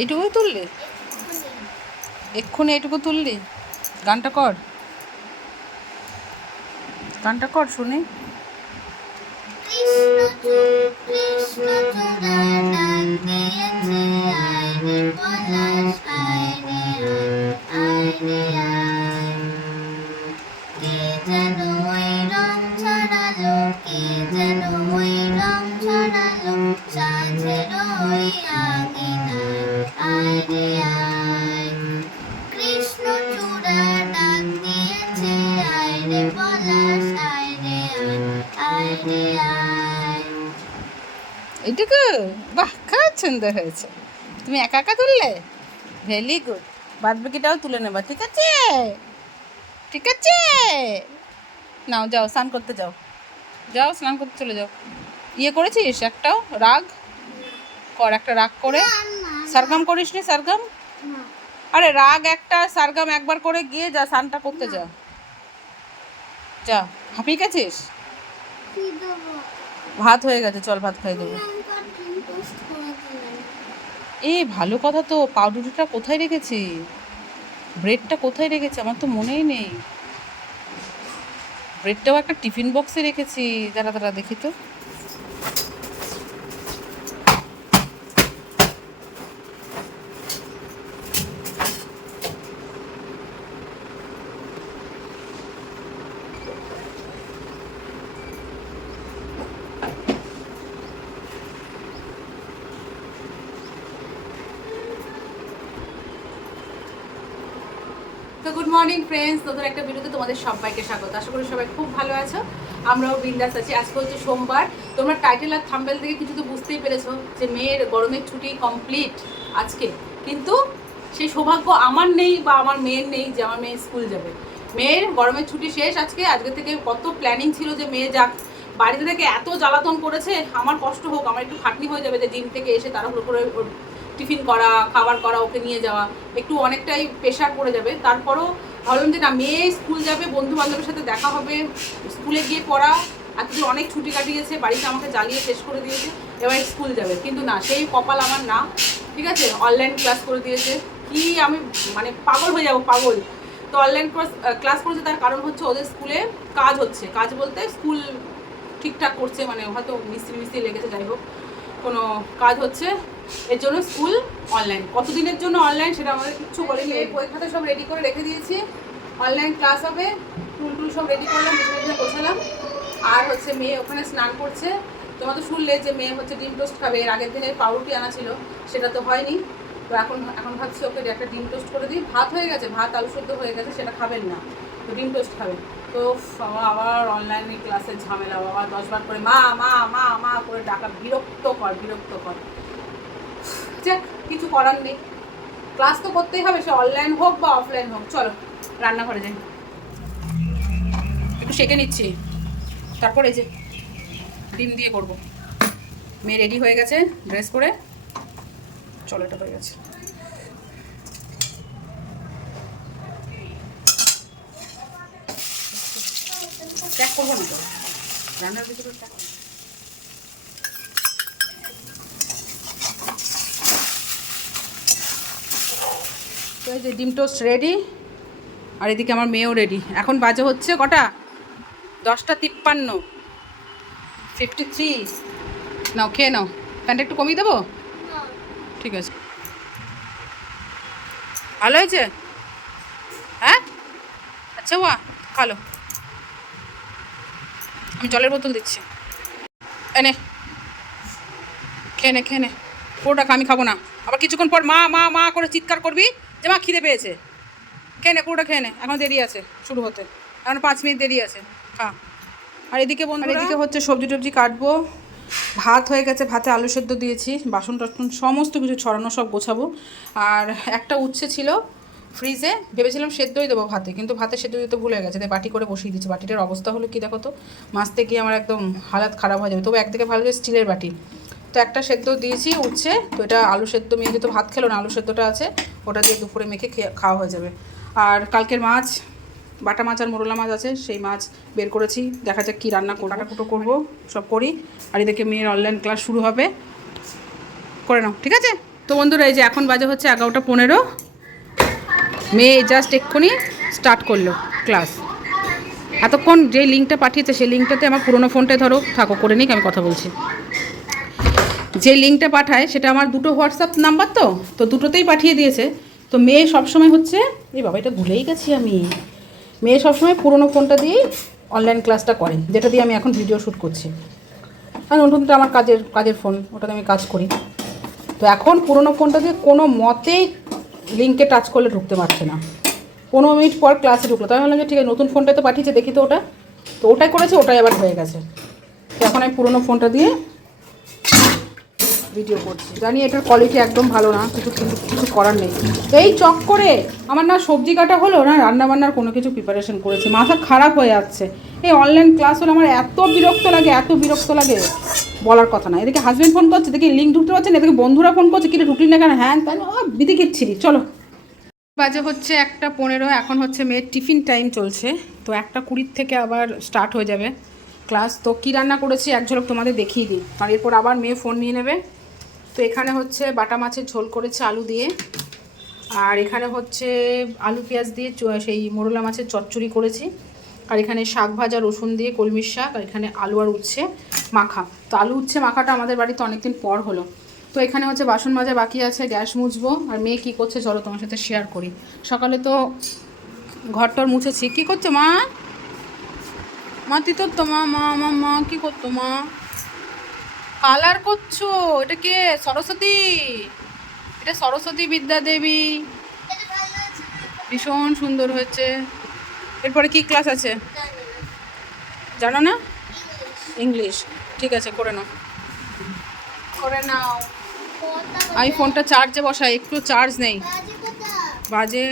এইটুকুই তুললি? এক্ষুনি এইটুকু তুললি? গানটা কর, গানটা কর শুনি। এইটুকু? বাহ, খুব সুন্দর হয়েছে। তুমি একা একা তুললে? Very good. বাদ বাকিটাও তুলে নেবা, ঠিক আছে? ঠিক আছে, নাও যাও স্নান করতে যাও, যাও স্নান করতে চলে যাও। ইয়ে করেছিস একটাও রাগ? কর একটা রাগ করে। সারগাম করিস নি? সারগাম, আরে রাগ একটা, সারগাম একবার করে গিয়ে যা স্নানটা করতে যা। যা, হাঁপিয়ে গেছিস? ভাত হয়ে গেছে, চল ভাত খাই দেবো। এই ভালো কথা তো, পাউরুটিটা কোথায় রেখেছি, ব্রেডটা কোথায় রেখেছি আমার তো মনেই নেই। ব্রেডটাও একটা টিফিন বক্সে রেখেছি, দাঁড়া দাঁড়া দেখি তো। তো গুড মর্নিং ফ্রেন্ডস, নতুন একটা ভিডিওতে তোমাদের সবাইকে স্বাগত। আশা করি সবাই খুব ভালো আছো, আমরাও বিন্দাস আছি। আজকে হচ্ছে সোমবার। তোমরা টাইটেল আর থাম্বনেল থেকে কিছু তো বুঝতেই পেরেছো যে মেয়ের গরমের ছুটি কমপ্লিট আজকে। কিন্তু সেই সৌভাগ্য আমার নেই বা আমার মেয়ের নেই যে আমার মেয়ে স্কুল যাবে। মেয়ের গরমের ছুটি শেষ আজকে থেকে কত প্ল্যানিং ছিল যে মেয়ে যাক, বাড়িতে থেকে এত জ্বালাতন করেছে। আমার কষ্ট হোক, আমার একটু খাটনি হয়ে যাবে যে জিম থেকে এসে তাড়াহুড়ো করে টিফিন করা, খাবার করা, ওকে নিয়ে যাওয়া, একটু অনেকটাই প্রেশার পড়ে যাবে। তারপরও ভাবলাম যে না, মেয়ে স্কুল যাবে, বন্ধু বান্ধবের সাথে দেখা হবে, স্কুলে গিয়ে পড়া, এতদিন অনেক ছুটি কাটিয়েছে, বাড়িতে আমাকে জ্বালিয়ে শেষ করে দিয়েছে, এবার স্কুল যাবে। কিন্তু না, সেই কপাল আমার না, ঠিক আছে? অনলাইন ক্লাস করে দিয়েছে। কি আমি মানে পাগল হয়ে যাবো, পাগল। তো অনলাইন ক্লাস করেছে, তার কারণ হচ্ছে ওদের স্কুলে কাজ হচ্ছে। কাজ বলতে স্কুল ঠিকঠাক করছে, মানে হয়তো মিস্ত্রি লেগেছে, যাই হোক কোনো কাজ হচ্ছে, এর জন্য স্কুল অনলাইন। কতদিনের জন্য অনলাইন সেটা আমাদের কিচ্ছু বলেনি। এই পরীক্ষাটা সব রেডি করে রেখে দিয়েছি, অনলাইন ক্লাস হবে। টুল সব রেডি করলাম, বিছানা গোছালাম। আর হচ্ছে মেয়ে ওখানে স্নান করছে। তোমরা তো শুনলে যে মেয়ে হচ্ছে ডিম টোস্ট খাবে। এর আগের দিনের পাউরুটি আনা ছিল, সেটা তো হয়নি। তো এখন ভাবছি ওকে একটা ডিম টোস্ট করে দিই। ভাত হয়ে গেছে, ভাত আলু সেদ্ধ হয়ে গেছে, সেটা খাবেন না, তো ডিম টোস্ট খাবে। তো আবার অনলাইনে ক্লাসের ঝামেলা, আবার 10বার করে মা মা মা মা করে ডাকা, বিরক্তকর। যাক, কিছু করার নেই, ক্লাস তো করতেই হবে, সে অনলাইন হোক বা অফলাইন হোক। চলো রান্নাঘরে যাই, একটু সেঁকে নিচ্ছি, তারপর এই যে ডিম দিয়ে করবো। মেয়ে রেডি হয়ে গেছে ড্রেস করে, চলো এটা হয়ে গেছে। ট্যাগ করবো না তো রান্নার ভিতরে ট্যাগ। তো এই যে ডিম টোস্ট রেডি, আর এদিকে আমার মেয়েও রেডি। এখন বাজে হচ্ছে কটা? 10:53, 53। নাও খেয়ে নাও, প্যান্টটা একটু কমিয়ে দেবো? ঠিক আছে, ভালো হয়েছে? হ্যাঁ, আচ্ছা ওয়া খালো, আমি জলের বোতল দিচ্ছি, এনে খেয়ে নে। পুরোটা আমি খাবো না, আবার কিছুক্ষণ পর মা মা মা করে চিৎকার করবি যে মা খিদে পেয়েছে। পুরোটা খেয়ে নে, এখন দেরি আছে শুরু হতে, এখন 5 মিনিট দেরি আছে, খা। আর এদিকে এদিকে হচ্ছে সবজি টবজি কাটবো। ভাত হয়ে গেছে, ভাতে আলু সেদ্ধ দিয়েছি, বাসন টাসন সমস্ত কিছু ছড়ানো, সব গোছাবো। আর একটা উচ্ছে ছিল ফ্রিজে, ভেবেছিলাম সেদ্ধই দেবো ভাতে, কিন্তু ভাতে সেদ্ধ দিতে ভুলে গেছে, তাই বাটি করে বসিয়ে দিচ্ছি। বাটিটার অবস্থা হলো কি দেখো তো, মাছতে গিয়ে আমার একদম হালাত খারাপ হয়ে যাবে। তবে একদিকে ভালো যে স্টিলের বাটি। তো একটা সেদ্ধ দিয়েছি উচ্ছে, তো এটা আলু সেদ্ধ, মেয়ে যেহেতু ভাত খেলো না, আলু সেদ্ধটা আছে, ওটা দিয়ে দুপুরে মেখে খাওয়া হয়ে যাবে। আর কালকের মাছ, বাটা মাছ আর মোরলা মাছ আছে, সেই মাছ বের করেছি, দেখা যাক কী রান্না করবো, কাটাকুটো করবো, সব করি। আর এদিকে মেয়ের অনলাইন ক্লাস শুরু হবে, করে নাও, ঠিক আছে? তো বন্ধুরা এই যে এখন বাজে হচ্ছে 11:15, মেয়ে জাস্ট এক্ষুনি স্টার্ট করলো ক্লাস। এতক্ষণ যে লিঙ্কটা পাঠিয়েছে সেই লিঙ্কটাতে আমার পুরোনো ফোনটায় ধরো থাকো করে নিক, আমি কথা বলছি। যে লিঙ্কটা পাঠায় সেটা আমার দুটো হোয়াটসঅ্যাপ নাম্বার, তো দুটোতেই পাঠিয়ে দিয়েছে। তো মেয়ে সবসময় হচ্ছে, এই বাবা এটা ভুলেই গেছি আমি, মেয়ে সবসময় পুরোনো ফোনটা দিয়েই অনলাইন ক্লাসটা করে, যেটা দিয়ে আমি এখন ভিডিও শ্যুট করছি। আর নতুনটা আমার কাজের ফোন, ওটাতে আমি কাজ করি। তো এখন পুরোনো ফোনটা দিয়ে কোনো মতেই লিঙ্কে টাচ করলে ঢুকতে পারছে না। 15 মিনিট পর ক্লাসে ঢুকলো, তাই ভাবলাম যে ঠিক আছে নতুন ফোনটাই তো পাঠিয়েছে, দেখি তো ওটা। তো ওটাই করেছে, ওটাই আবার হয়ে গেছে। তো এখন আমি পুরোনো ফোনটা দিয়ে ভিডিও করছি। জানি এটার কোয়ালিটি একদম ভালো না, কিছু করার নেই। এই চক করে আমার না সবজি কাটা হলো না, রান্নাবান্নার কোনো কিছু প্রিপারেশন করেছি, মাথা খারাপ হয়ে যাচ্ছে। এই অনলাইন ক্লাস হলে আমার এত বিরক্ত লাগে বলার কথা না। এদিকে হাজব্যান্ড ফোন করছে, দেখি লিঙ্ক ঢুকতে পারছে না, এদিকে বন্ধুরা ফোন করছে, কিন্তু ঢুকলি না কেন, হ্যাঁ তাই বিধি কিচ্ছিরি। চলো, বাজে হচ্ছে 1:15, এখন হচ্ছে মেয়ের টিফিন টাইম চলছে। তো 1:20 থেকে আবার স্টার্ট হয়ে যাবে ক্লাস। তো কী রান্না করেছি এক ঝলক তোমাদের দেখিয়ে দিই, আর এরপর আবার মেয়ে ফোন নিয়ে নেবে। তো এখানে হচ্ছে বাটা মাছের ঝোল করেছে আলু দিয়ে, আর এখানে হচ্ছে আলু পেঁয়াজ দিয়ে সেই মোরলা মাছের চচ্চড়ি করেছি, আর এখানে শাক ভাজা রসুন দিয়ে কলমির শাক, আর এখানে আলু আর উচ্ছে মাখা। তো আলু উচ্ছে মাখাটা আমাদের বাড়িতে অনেকদিন পর হলো। তো এখানে হচ্ছে বাসন মাজা বাকি আছে, গ্যাস মুছবো। আর মেয়ে কী করছে চলো তোমার সাথে শেয়ার করি। সকালে তো ঘরটর মুছেছি। কী করছো মা? তুই তো মা কী করতো মা? কালার করছো? এটা কে? সরস্বতী? এটা সরস্বতী বিদ্যা দেবী, ভীষণ সুন্দর হয়েছে। এরপরে কি ক্লাস আছে জানো না? ইংলিশ। ঠিক আছে, করে নাও। আমি ফোনটা চার্জে বসাই, একটু চার্জ নেই। বাজে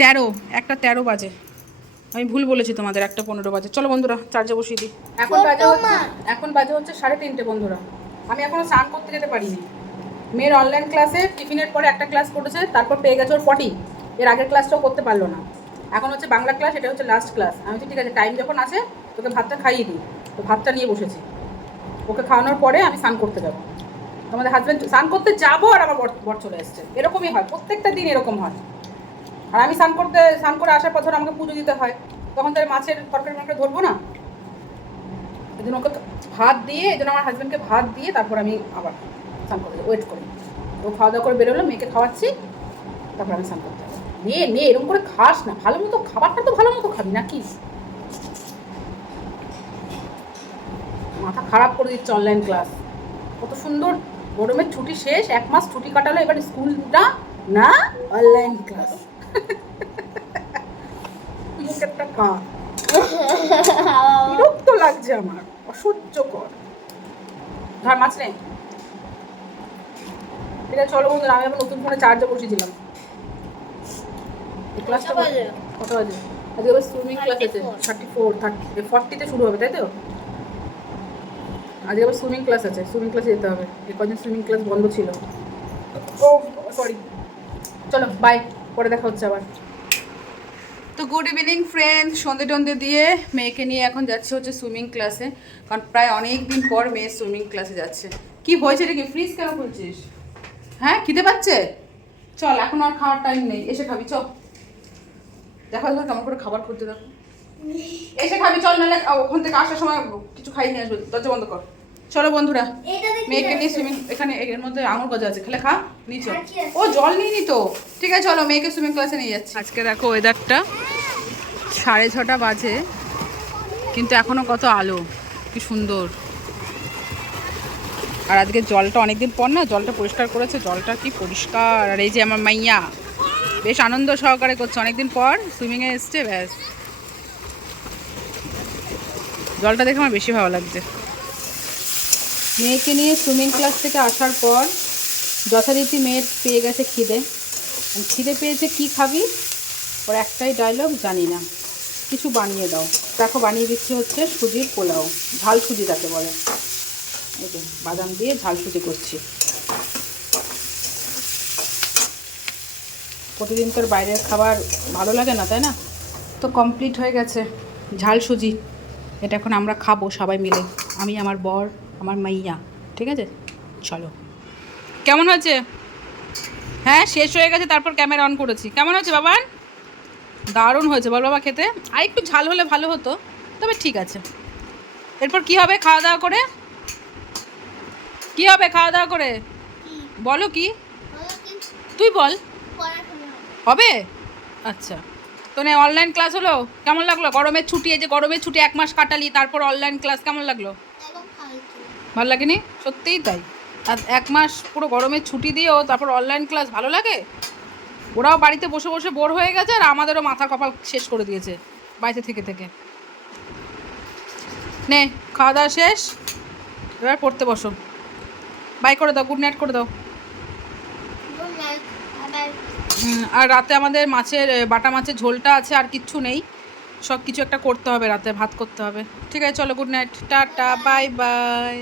13 বাজে। আমি ভুল বলেছি তোমাদের, 1:15 বাজে। চলো বন্ধুরা চার্জে বসিয়ে দিই। এখন বাজে হচ্ছে 3:30 বন্ধুরা। আমি এখনো স্নান করতে যেতে পারিনি। মেয়ের অনলাইন ক্লাসে টিফিনের পরে একটা ক্লাস করেছে, তারপর পেয়ে গেছে ওর 40। এর আগের ক্লাসটাও করতে পারলো না। এখন হচ্ছে বাংলা ক্লাস, এটা হচ্ছে লাস্ট ক্লাস। আমি বলছি ঠিক আছে, টাইম যখন আছে তোকে ভাতটা খাইয়ে দিই। তো ভাতটা নিয়ে বসেছি, ওকে খাওয়ানোর পরে আমি স্নান করতে যাবো। তোমাদের হাজব্যান্ড স্নান করতে যাবো আর আমার বর চলে এসছে। এরকমই হয়, প্রত্যেকটা দিন এরকম হয়। আর আমি স্নান করে আসার পর ধর আমাকে পুজো দিতে হয়, তখন তো মাছের তরকারি ধরবো না। এই জন্য ওকে ভাত দিয়ে, এই জন্য আমার হাজব্যান্ডকে ভাত দিয়ে তারপর আমি আবার স্নান করতে ওয়েট করি। ও খাওয়া দাওয়া করে বেরোলো, মেয়েকে খাওয়াচ্ছি, তারপর আমি স্নান করতে যাবো। নে এরকম করে খাস না, ভালো মতো খাবারটা তো ভালো মতো খাবি নাকি? মাথা খারাপ করে দিচ্ছে অনলাইন ক্লাস। কত সুন্দর গরমের ছুটি শেষ, 1 মাস ছুটি কাটালো, এবার স্কুলটা না অনলাইন ক্লাস। মুখেরটা খা, বিরক্ত লাগছে আমার, অসহ্যকর। ধর মাছ নেই। ঠিক আছে চলো বন্ধুরা, আমি আবার নতুন ফোনে চার্জে বসিয়ে দিলাম। ক্লাসটা কত বাজে? আজকে আবার সুইমিং ক্লাস আছে, 40তে শুরু হবে, তাই তো? আজকে আবার সুইমিং ক্লাস আছে, সুইমিং ক্লাসে যেতে হবে। এই কদিন সুইমিং ক্লাস বন্ধ ছিল। ও সরি, চলো বাই, পরে দেখা হচ্ছে আবার। তো গুড ইভিনিং ফ্রেন্ড, সন্ধে দিয়ে মেয়েকে নিয়ে এখন যাচ্ছে হচ্ছে সুইমিং ক্লাসে, কারণ প্রায় অনেক দিন পর মেয়ে সুইমিং ক্লাসে যাচ্ছে। কি হয়েছে রে, কি ফ্রিজ কেন খুলছিস? হ্যাঁ খিদে পাচ্ছে? চল, এখন আর খাওয়ার টাইম নেই, এসে খাবি। চল দেখা কেমন করে খাবার করতে দেখো, এসে খাবি চল, নাহলে ওখান থেকে আসার সময় কিছু খাই নিয়ে আসবে। দরজা বন্ধ কর। চলো বন্ধুরা, মেয়েকে নিয়ে সুইমিং, এখানে এর মধ্যে আঙুর গজা আছে, খেলে খা নিচে। ও জল নিয়ে নি তো, ঠিক আছে চলো মেয়েকে সুইমিং ক্লাসে নিয়ে যাচ্ছি। আজকে দেখো ওয়েদারটা 6:30 বাজে, কিন্তু এখনো কত আলো, কি সুন্দর। আর আজকে জলটা অনেকদিন পর না, জলটা পরিষ্কার করেছে, জলটা কি পরিষ্কার। আর এই যে আমার মাইয়া বেশ আনন্দ সহকারে করছে, অনেকদিন পর সুইমিংয়ে এসছে, ব্যাস জলটা দেখে আমার বেশি ভালো লাগছে। মেয়েকে নিয়ে সুইমিং ক্লাস থেকে আসার পর যথারীতি মেয়ের পেয়ে গেছে খিদে পেয়েছে। কি খাবি? ওর একটাই ডায়লগ, জানি না, কিছু বানিয়ে দাও। দেখো বানিয়ে দিচ্ছি হচ্ছে সুজির পোলাও, ঝাল সুজি তাকে বলে। এই যে বাদাম দিয়ে ঝাল সুজি করছি। প্রতিদিন তোর বাইরের খাবার ভালো লাগে না, তাই না? তো কমপ্লিট হয়ে গেছে ঝাল সুজি। এটা এখন আমরা খাবো সবাই মিলে, আমি, আমার বর, আমার মাইয়া। ঠিক আছে চলো। কেমন হয়েছে? হ্যাঁ শেষ হয়ে গেছে, তারপর ক্যামেরা অন করেছি। কেমন হয়েছে বাবান? দারুণ হয়েছে বল বাবা খেতে। আর একটু ঝাল হলে ভালো হতো, তবে ঠিক আছে। এরপর কি হবে খাওয়া দাওয়া করে? কি হবে খাওয়া দাওয়া করে বলো? কি তুই বল। হবে? আচ্ছা। তো নে, অনলাইন ক্লাস হলো, কেমন লাগলো? গরমের ছুটি, এই যে গরমের ছুটি 1 মাস কাটালি, তারপর অনলাইন ক্লাস কেমন লাগলো? ভালো লাগেনি? সত্যিই তাই। আর 1 মাস পুরো গরমের ছুটি দিয়েও তারপর অনলাইন ক্লাস ভালো লাগে? ওরাও বাড়িতে বসে বসে বোর হয়ে গেছে, আর আমাদেরও মাথা কপাল শেষ করে দিয়েছে বাড়িতে থেকে থেকে। নে, খাওয়া দাওয়া শেষ, এবার পড়তে বসো। বাই করে দাও, গুড নাইট করে দাও। আর রাতে আমাদের মাছের বাটা মাছের ঝোলটা আছে, আর কিচ্ছু নেই। সব কিছু একটা করতে হবে, রাতে ভাত করতে হবে। ঠিক আছে, চলো, good night, tata, bye bye.